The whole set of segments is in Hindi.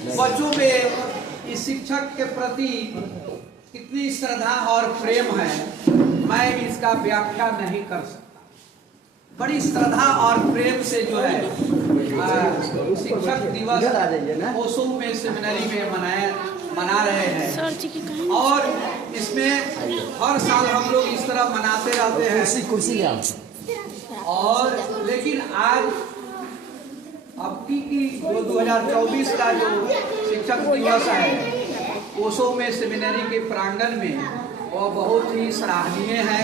बच्चों में इस शिक्षक के प्रति कितनी श्रद्धा और प्रेम है, मैं इसका व्याख्या नहीं कर सकता। बड़ी श्रद्धा और प्रेम से जो है शिक्षक दिवस ओशो में सेमिनरी में मना रहे हैं, और इसमें हर साल हम लोग इस तरह मनाते रहते हैं। और लेकिन आज अब की जो 2024 का जो शिक्षक दिवस है ओशो में सेमिनरी के प्रांगण में, वह बहुत ही सराहनीय है,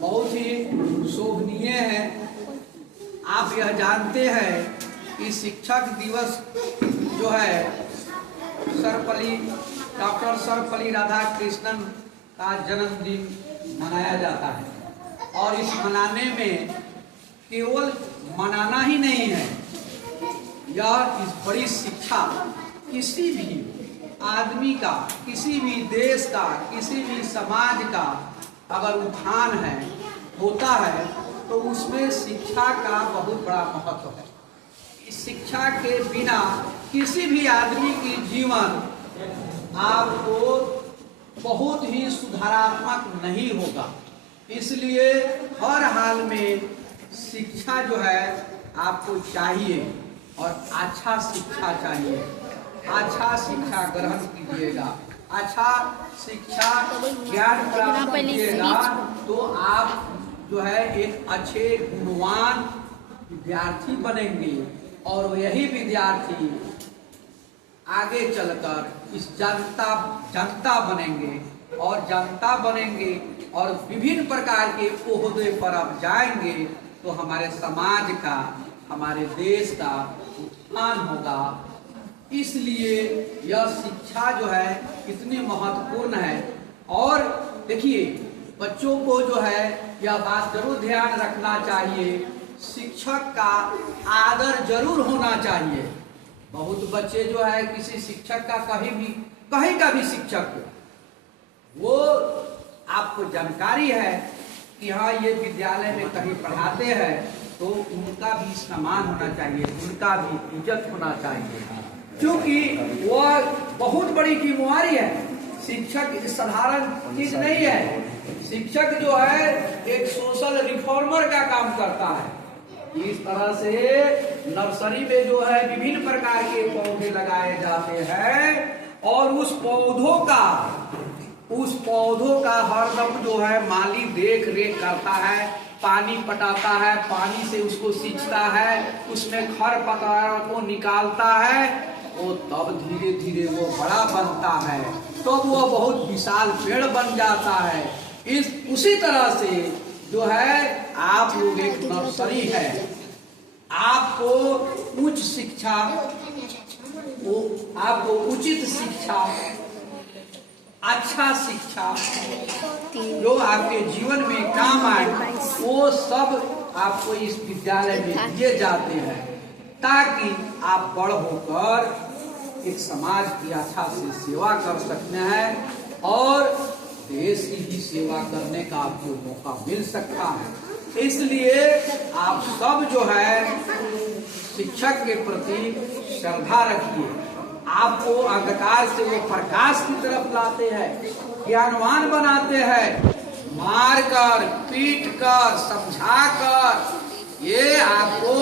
बहुत ही शोभनीय है। आप यह जानते हैं कि शिक्षक दिवस जो है डॉक्टर सर्वपल्ली राधाकृष्णन का जन्मदिन मनाया जाता है, और इस मनाने में केवल मनाना ही नहीं है, यह इस बड़ी शिक्षा किसी भी आदमी का, किसी भी देश का, किसी भी समाज का अगर उत्थान है होता है तो उसमें शिक्षा का बहुत बड़ा महत्व है। इस शिक्षा के बिना किसी भी आदमी की जीवन आपको बहुत ही सुधारात्मक नहीं होगा। इसलिए हर हाल में शिक्षा जो है आपको चाहिए, और अच्छा शिक्षा चाहिए। अच्छा शिक्षा ग्रहण कीजिएगा, अच्छा शिक्षा ज्ञान प्राप्त कीजिएगा तो आप जो है एक अच्छे गुणवान विद्यार्थी बनेंगे, और यही विद्यार्थी आगे चलकर इस जनता बनेंगे, और जनता बनेंगे और विभिन्न प्रकार के ओहदे पर आप जाएंगे तो हमारे समाज का, हमारे देश का उत्थान होगा। इसलिए यह शिक्षा जो है इतनी महत्वपूर्ण है। और देखिए बच्चों को जो है यह बात जरूर ध्यान रखना चाहिए, शिक्षक का आदर जरूर होना चाहिए। बहुत बच्चे जो है किसी शिक्षक का कहीं का भी शिक्षक, वो आपको जानकारी है कि हाँ ये विद्यालय में कहीं पढ़ाते हैं तो उनका भी सम्मान होना चाहिए, उनका भी इज्जत होना चाहिए, क्योंकि वह बहुत बड़ी जिम्मेवारी है। शिक्षक साधारण चीज नहीं है। शिक्षक जो है एक सोशल रिफॉर्मर का काम करता है। इस तरह से नर्सरी में जो है विभिन्न प्रकार के पौधे लगाए जाते हैं, और उस पौधों का हरदम जो है माली देख रेख करता है, पानी पटाता है, पानी से उसको सींचता है, उसमें खरपतवार को निकालता है, वो तब धीरे धीरे वो बड़ा बनता है, तो वो बहुत विशाल पेड़ बन जाता है। उसी तरह से जो है आप लोग एक नर्सरी है, आपको उच्च शिक्षा, आपको उचित शिक्षा, अच्छा शिक्षा जो आपके जीवन में काम आए, वो सब आपको इस विद्यालय में दिए जाते हैं, ताकि आप बड़ होकर एक समाज की अच्छा से सेवा कर सकते हैं, और देश की भी सेवा करने का आपको मौका मिल सकता है। इसलिए आप सब जो है शिक्षक के प्रति श्रद्धा रखिए। आपको अंधकार से वो प्रकाश की तरफ लाते हैं, ज्ञानवान बनाते हैं, मारकर, पीटकर, समझाकर ये आपको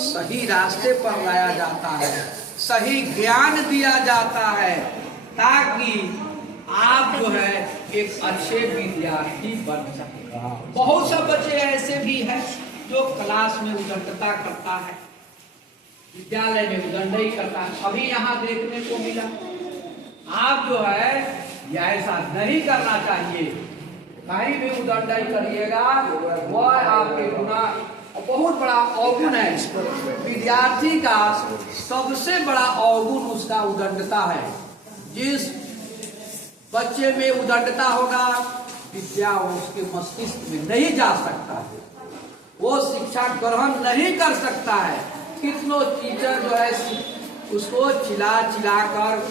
सही रास्ते पर लाया जाता है, सही ज्ञान दिया जाता है, ताकि आप जो है एक अच्छे विद्यार्थी बन सके। बहुत से बच्चे ऐसे भी हैं जो क्लास में उद्दंडता करता है, विद्यालय में उद्दंडई करता है, अभी यहाँ देखने को मिला। आप जो है ऐसा नहीं करना चाहिए। कहीं भी उद्दंडई करिएगा वह आपके गुना बहुत बड़ा अवगुण है। विद्यार्थी का सबसे बड़ा अवगुण उसका उद्दंडता है। जिस बच्चे में उद्दंडता होगा, विद्या उसके मस्तिष्क में नहीं जा सकता है, वो शिक्षा ग्रहण नहीं कर सकता है। कितनों टीचर जो है उसको चिल्ला कर,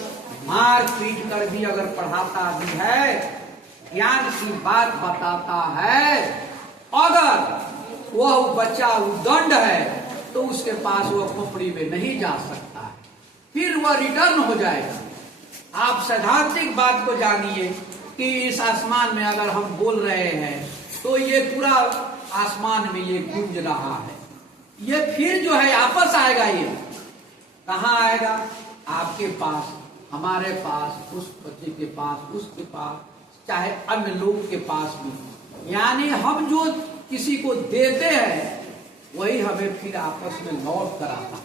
मार पीट कर भी अगर पढ़ाता भी है, ज्ञान की बात बताता है, अगर वह बच्चा उद्दंड है तो उसके पास वह खोपड़ी में नहीं जा सकता है। फिर वह रिटर्न हो जाएगा। आप सैद्धांतिक बात को जानिए कि इस आसमान में अगर हम बोल रहे हैं तो ये पूरा आसमान में ये गूंज रहा है, ये फिर जो है वापस आएगा। ये कहाँ आएगा? आपके पास, हमारे पास, उस बच्चे के पास, उसके पास, चाहे अन्य लोग के पास भी। यानी हम जो किसी को देते हैं वही हमें फिर आपस में लौट कर आता है।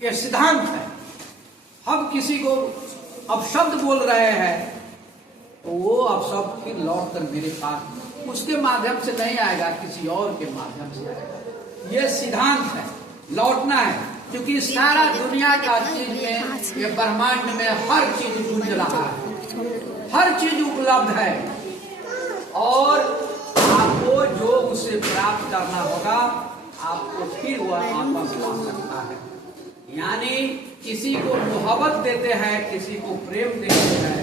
यह सिद्धांत है। हम किसी को अब शब्द बोल रहे हैं तो वो अब शब्द फिर लौट कर मेरे पास उसके माध्यम से नहीं आएगा, किसी और के माध्यम से आएगा। ये सिद्धांत है, लौटना है। क्योंकि सारा दुनिया का चीज में, ये ब्रह्मांड में हर चीज गूंज रहा है, हर चीज उपलब्ध है और आपको जो उसे प्राप्त करना होगा आपको फिर वह वापस ला सकता है। यानी किसी को मोहब्बत देते हैं, किसी को प्रेम देते हैं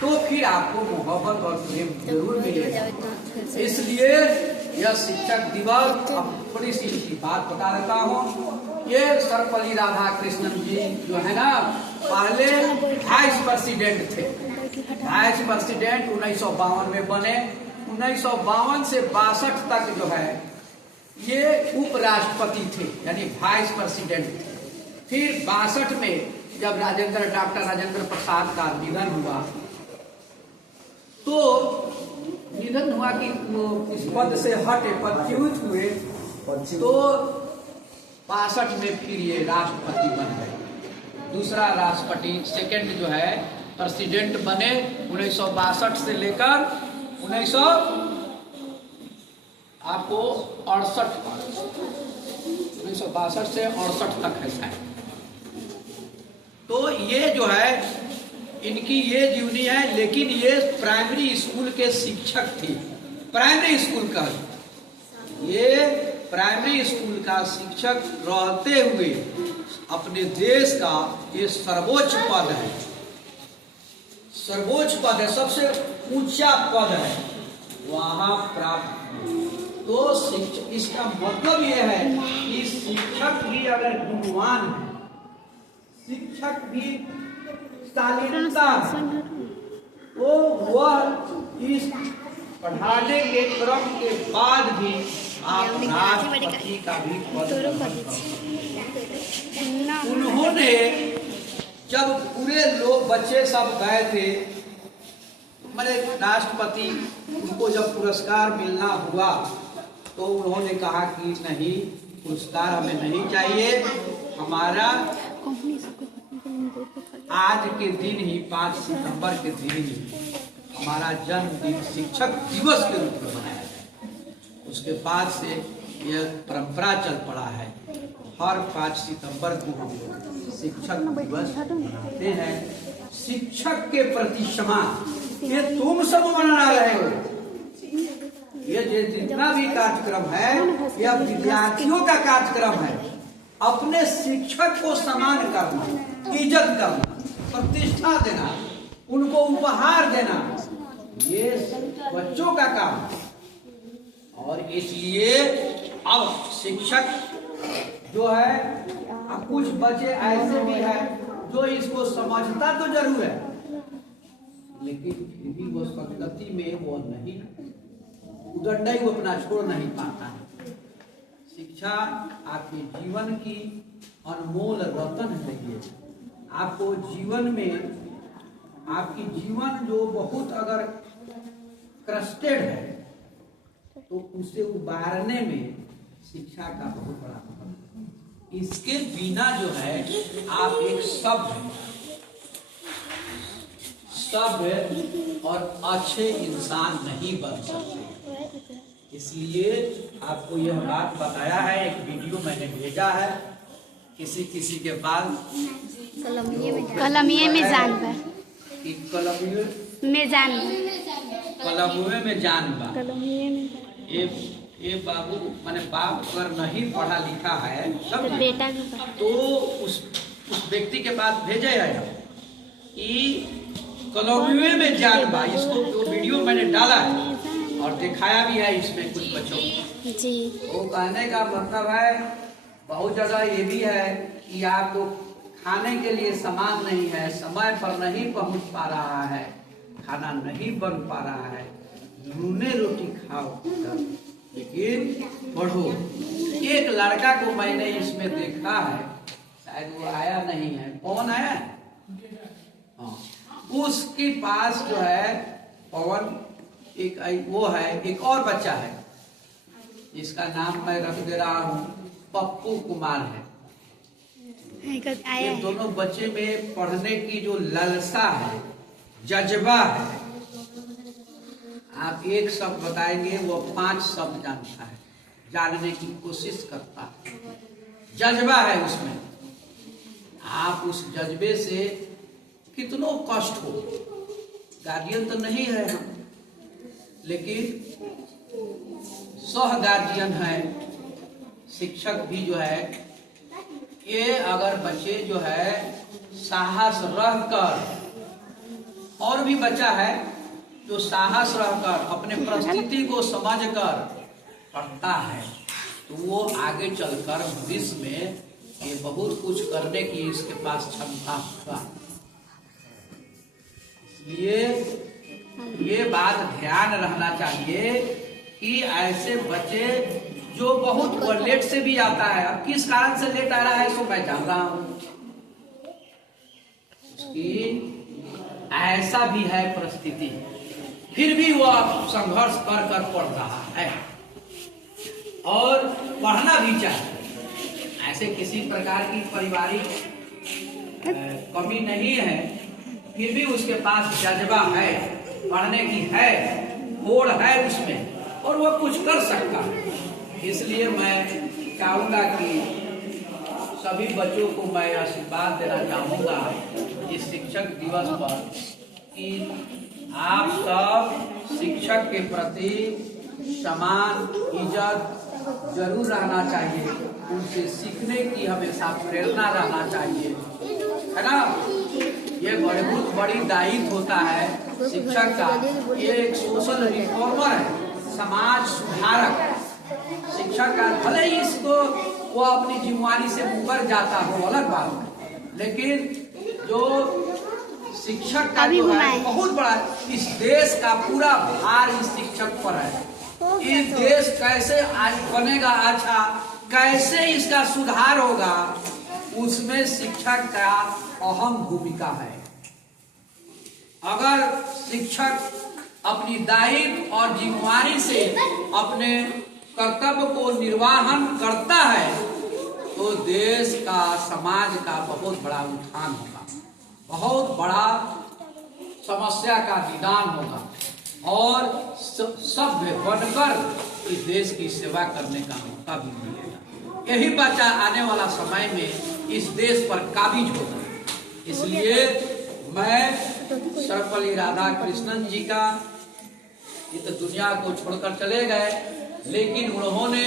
तो फिर आपको मोहब्बत और प्रेम जरूर मिलेगा। इसलिए यह शिक्षक दिवस, अब थोड़ी सी इसकी बात बता देता हूँ। ये सर्वपल्ली राधाकृष्णन जी जो है ना, पहले वाइस प्रेसिडेंट थे। वाइस प्रेसिडेंट 1952 में बने। 1952 से 62 तक जो है ये उपराष्ट्रपति थे, यानी वाइस प्रेसिडेंट थे। फिर 62 में जब डॉक्टर राजेंद्र प्रसाद का निधन हुआ तो निधन हुआ कि इस पद से हटे, पदच्युत हुए, तो 62 में फिर ये राष्ट्रपति बन गए। दूसरा राष्ट्रपति, सेकंड जो है प्रेसिडेंट बने 1962 से लेकर 1962 से 68 तक है शायद। तो ये जो है इनकी ये जीवनी है। लेकिन ये प्राइमरी स्कूल के शिक्षक थे। प्राइमरी स्कूल का, ये प्राइमरी स्कूल का शिक्षक रहते हुए अपने देश का ये सर्वोच्च पद है, सर्वोच्च पद है, सबसे ऊंचा पद है, वहां प्राप्त। तो शिक्षक, इसका मतलब ये है कि शिक्षक भी अगर गुणवान है, शिक्षक भी शालीनता है, तो वह इस पढ़ाने के क्रम के बाद भी आप राष्ट्रपति का भी पद। उन्होंने जब पूरे लोग बच्चे सब गए थे, मेरे राष्ट्रपति उनको जब पुरस्कार मिलना हुआ तो उन्होंने कहा कि नहीं, पुरस्कार हमें नहीं चाहिए, हमारा आज के दिन ही 5 सितंबर के दिन ही हमारा जन्मदिन शिक्षक दिवस के रूप में मनाया जाए। उसके बाद से यह परंपरा चल पड़ा है, हर 5 सितंबर को हम लोग शिक्षक दिवस मनाते हैं। शिक्षक के प्रति सम्मान ये तुम सब मना रहे हो। ये जितना भी कार्यक्रम है यह विद्यार्थियों का कार्यक्रम है। अपने शिक्षक को सम्मान करना, इज्जत करना, प्रतिष्ठा देना, उनको उपहार देना, ये बच्चों का काम है। और इसलिए अब शिक्षक जो है, अब कुछ बच्चे ऐसे भी हैं जो इसको समझता तो जरूर है, लेकिन फिर भी वो संगति में वो नहीं, उदंडई वो अपना छोड़ नहीं पाता है। शिक्षा आपके जीवन की अनमोल रतन है। ये आपको जीवन में, आपकी जीवन जो बहुत अगर क्रस्टेड है तो उसे उबारने में शिक्षा का बहुत बड़ा महत्व है। इसके बिना जो है आप एक सभ्य और अच्छे इंसान नहीं बन सकते। इसलिए आपको यह बात बताया है, एक वीडियो मैंने भेजा है किसी के पास। कलमिये में जान बा, कि कलमिये में जान बा, कलमुए में जान बा। कलमिये में ये बाबू माने बाप अगर नहीं पढ़ा लिखा है तो बेटा भी बा। तो उस व्यक्ति के पास भेजे है कि कलमुए में जान बा। इसको तो वीडियो मैंने डाला है और दिखाया भी है इसमें कुछ बच्चों को जी। वो कहने का मतलब है, बहुत जगह ये भी है कि आपको खाने के लिए सामान नहीं है, समय पर नहीं पहुंच पा रहा है, खाना नहीं बन पा रहा है, नूने रोटी खाओ लेकिन पढ़ो। एक लड़का को मैंने इसमें देखा है, शायद वो आया नहीं है। कौन है? हाँ, उसके पास जो है पवन एक वो है, एक और बच्चा है जिसका नाम मैं रख दे रहा हूँ, पप्पू कुमार है। ये दोनों बच्चे में पढ़ने की जो लालसा है, जज्बा है, आप एक शब्द बताएंगे वो 5 शब्द जानता है, जानने की कोशिश करता है, जज्बा है उसमें। आप उस जज्बे से कितनों कष्ट हो, गार्जियन तो नहीं है हम, लेकिन सह गार्जियन है, शिक्षक भी जो है, ये अगर बच्चे जो है साहस रहकर, और भी बच्चा है जो साहस रहकर अपने परिस्थिति को समझकर पढ़ता है, तो वो आगे चलकर भविष्य में ये बहुत कुछ करने की इसके पास क्षमता होगा। इसलिए ये बात ध्यान रहना चाहिए कि ऐसे बच्चे जो बहुत लेट से भी आता है, अब किस कारण से लेट आ रहा है सो मैं जान रहा हूं, उसकी ऐसा भी है परिस्थिति, फिर भी वो संघर्ष कर कर पढ़ रहा है और पढ़ना भी चाहिए। ऐसे किसी प्रकार की पारिवारिक कमी नहीं है, फिर भी उसके पास जज्बा है, पढ़ने की है, होड़ है उसमें, और वो कुछ कर सकता है। इसलिए मैं चाहूंगा कि सभी बच्चों को मैं आशीर्वाद देना चाहूंगा इस शिक्षक दिवस पर कि आप सब शिक्षक के प्रति समान इज्जत जरूर रहना चाहिए, उनसे सीखने की हमेशा प्रेरणा रहना चाहिए, है ना। ये बहुत बड़ी दायित्व होता है शिक्षक का। ये एक सोशल रिफॉर्मर है, समाज सुधारक। शिक्षक का भले ही इसको वो अपनी जिम्मेवारी से मुकर जाता हो, अलग बात है, लेकिन जो शिक्षक का जो है बहुत बड़ा, इस देश का पूरा भार इस शिक्षक पर है। इस देश कैसे आज बनेगा अच्छा, कैसे इसका सुधार होगा, उसमें शिक्षक का अहम भूमिका है। अगर शिक्षक अपनी दायित्व और जिम्मेवारी से अपने कर्तव्य को निर्वाहन करता है तो देश का, समाज का बहुत बड़ा उत्थान होगा, बहुत बड़ा समस्या का निदान होगा और सभ्य बनकर इस देश की सेवा करने का मौका भी मिलेगा। यही बच्चा आने वाला समय में इस देश पर काबिज होगा। इसलिए मैं सर्वपल्ली राधाकृष्णन जी का, ये तो दुनिया को छोड़कर चले गए, लेकिन उन्होंने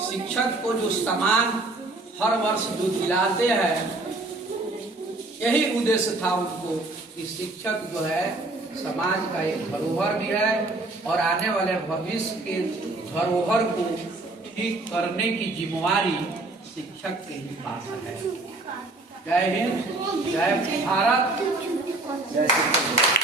शिक्षक को जो सम्मान हर वर्ष जो दिलाते हैं, यही उद्देश्य था उनको कि शिक्षक जो है समाज का एक धरोहर भी है और आने वाले भविष्य के धरोहर को ठीक करने की जिम्मेवारी शिक्षक के ही पास है। जय हिंद, जय भारत, जय श्री कृष्ण।